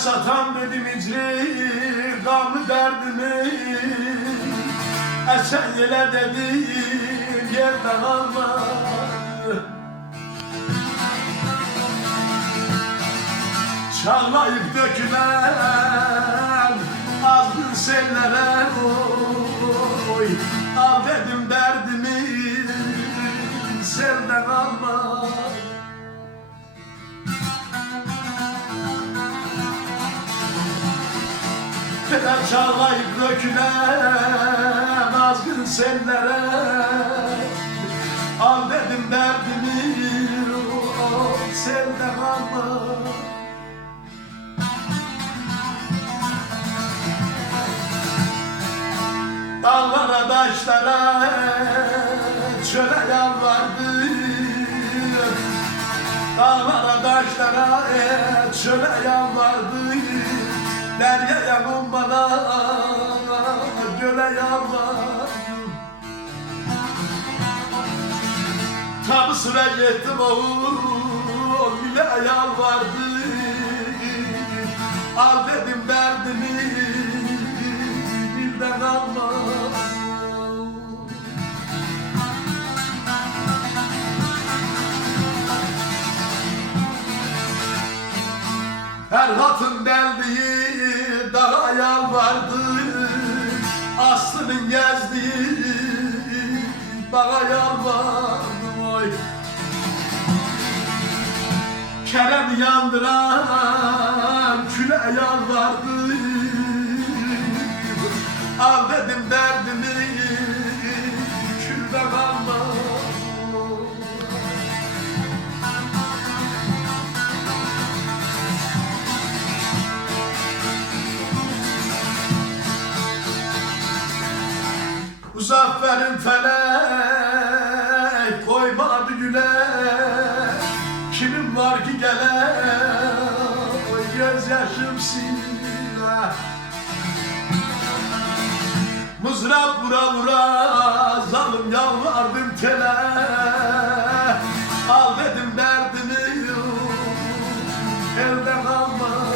Yaşatan dedim icri gamlı derdimi Eşen yele dedim yerden alma. Çağlayıp dökülen azgın sellere oy Al dedim derdimi Kadar çağlayıp dökülen azgın sellere. Al dedim derdimi o selden alma Dağlara taşlara çöle yalvardım Dağlara taşlara çöle yalvardım Deryaya kumbana göle yalvardım Tabi sıra gittim oğul bile yalvardım Al dedim derdimi dilden alma. Her hatın deldiği yalvardı Aslı'nın gezdiği bana yalvardı oy Kerem yandıran küle yalvardı. Al dedim derdimi Muzaffer'in felek koymadı güle. Kimin var ki gele gözyaşım sile. Mızrap vura vura zalim yalvardım tele Al dedim derdimi elden alma.